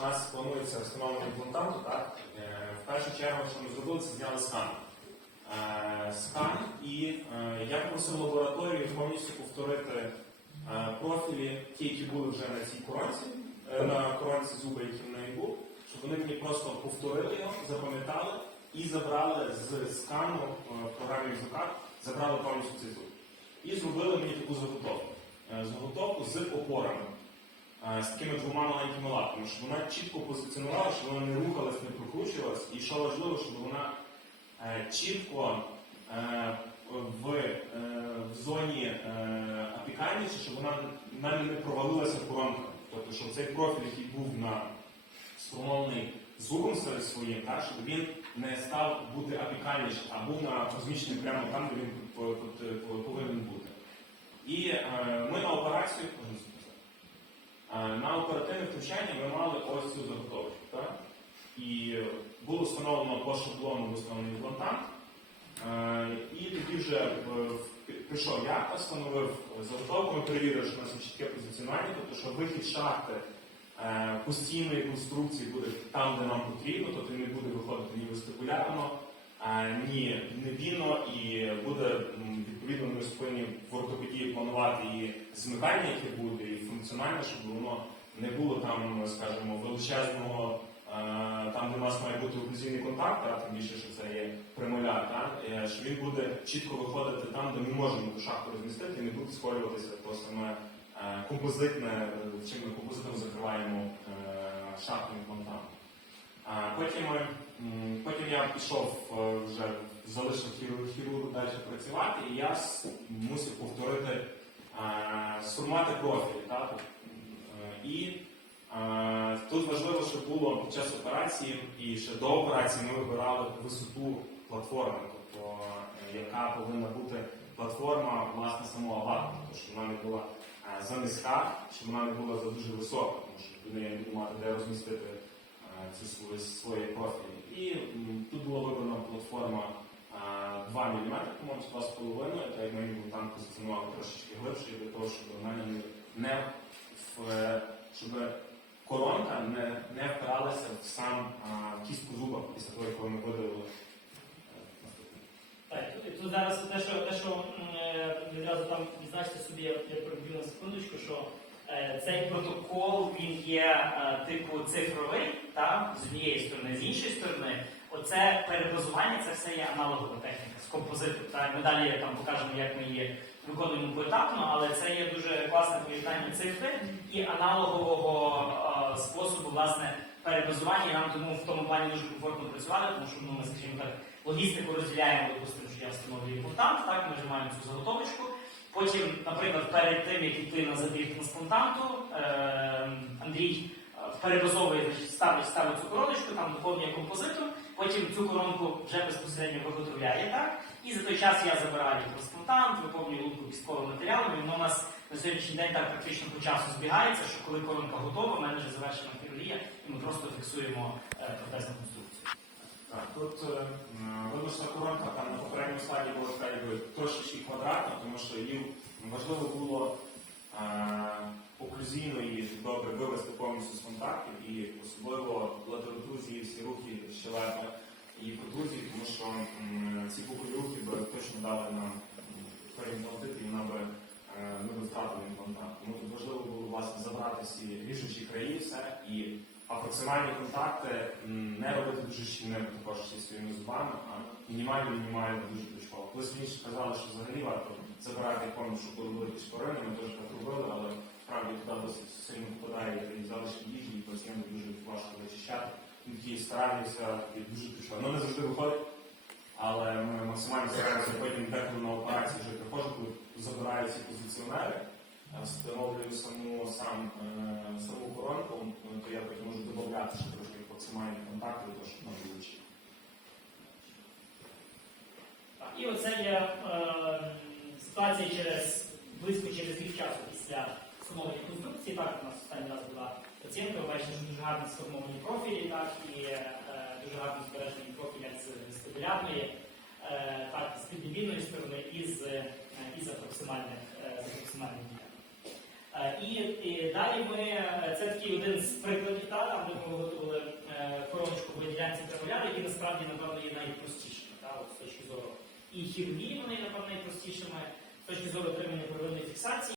у нас планується встановлення імплантанту, так, е, в першу чергу, що ми зробили, це зняли скан. Е, Скан, і е, я попросив лабораторію повністю повторити профілі, ті, які були вже на цій коронці, на коронці зуба, який в неї був, щоб вони мені просто повторили його, запам'ятали і забрали з скану в програмі Візукат, забрали повністю цей зуб. І зробили мені таку заготовку. Заготовку з опорами з такими двома маленькими лапками, щоб вона чітко позиціонувала, щоб вона не рухалась, не прокручувалась, і що важливо, щоб вона е, чітко е, в, е, в зоні апікальності, щоб вона мене не провалилася в коронка. Тобто, щоб цей профіль, який був на сформований зубом серед своїм, так, щоб він не став бути апікальнішим, а був на розміщений прямо там, де він по- по- по- повинен бути. І ми на операцію, на оперативне втручання ми мали ось цю заготовку. Так? І було встановлено по шаблону встановлений імплантант. Е, І тоді вже е, прийшов я, встановив заготовку, ми перевірили, що у нас є чітке позиціонування, тобто, що вихід шахти е, постійної конструкції буде там, де нам потрібно, тобто не буде виходити ні вестибулярно, е, ні невільно, і буде відповідно ми повинні в ортопедії планувати і змикання, яке буде, функціональне, щоб воно не було там, скажімо, величезного. е, Там, де у нас має бути оклюзійний контакт, а тим більше, що це є примоля, так, е, що він буде чітко виходити там, де ми можемо ту шахту розмістити, і не буде створюватися то саме е, композитне, чим ми композитом закриваємо імплантанту. А Потім, потім я пішов вже залишив хірургу далі працювати, і я мусив повторити сформувати профіль. Так? Е, І е, тут важливо, щоб було під час операції і ще до операції ми вибирали висоту платформи, тобто е, яка повинна бути платформа власне самого апарату, тобто, щоб вона не була е, за низька, щоб вона не була за дуже висока, тому що людина не буде мати де розмістити ці свої, свої профілі. І тут була вибрана платформа 2 мм, по-моєму, 2,5, так як мені був там позиціонував трошечки глибше, для того, щоб в мене не, в, щоб коронка не, не впиралася в сам а, кістку зуба після того, коли ми видалили. е. Так, тут, тут зараз те, що, те, що е, відразу там відзначте собі, я проб'ю на секундочку, що е, цей протокол він є е, типу цифровий, так, з однієї сторони, з іншої сторони, оце перебазування, це все є аналогова техніка з композиту. Так, ми далі там покажемо, як ми її виконуємо поетапно, але це є дуже класне поєднання цифри і аналогового е, способу власне перебазування. І нам тому в тому плані дуже комфортно працювати, тому що ну, ми, скажімо так, логістику розділяємо, допустимо, що я встановлюю імплантант, так, ми вже маємо цю заготовочку. Потім, наприклад, перед тим, як йти на забіг трансплантанту, е, Андрій е, перебазовує, ставить, ставить цю короночку, там доповнює композитом, потім цю коронку вже безпосередньо виготовляє, так? І за той час я забираю трансплантант, виповнюю лупу військовим матеріалом, і воно у нас на сьогоднішній день так практично по часу збігається, що коли коронка готова, в мене вже завершена хірургія, і ми просто фіксуємо е, протезну конструкцію. Так, тут е, що коронка там на попередньому стадії була трошечки квадратна, тому що їм важливо було оклюзійно її добре вивести повністю з контактів і особливо латеротузії, всі рухи, щелепи і протрузії, тому що ці бокові рухи би точно дали нам переімплантити і вона би е, ми би втратили контакт. Тому тут важливо було власне забрати всі ріжучі краї, все і апроксимальні контакти не робити дуже щільними також зі своїми зубами, а мінімально мінімально дуже точково. Колись мені казали, що взагалі варто забирати ікону, щоб робили якісь ми теж так робили, але справді туди досить сильно попадає і залишки їжі, і пацієнту дуже важко вичищати. Він такий стараюся і дуже точково. Ну не завжди виходить. Але ми максимально стараємося потім деколи на операції вже приходжу, коли забираю ці позиціонери, встановлюю саму сам е, саму коронку, е, то я потім можу додати ще трошки максимальні контакти, того, щоб вилучити. Так, І оце є е, ситуація через близько через рік часу після встановлення конструкції. Так, у нас останній раз була ви бачите, що дуже гарно сформовані профілі, так, і е, дуже гарно збережені профілі з вестибулярної, е, так, з піднебільної сторони і з, е, з апроксимальних е, з. Е, і, і далі ми, е, це такий один з прикладів, та, там, де ми виготовили е, короночку в ділянці траволя, який насправді, напевно, є найпростішими та, от, з точки зору. І хірургії вони, напевно, найпростішими, з точки зору отримання первинної фіксації.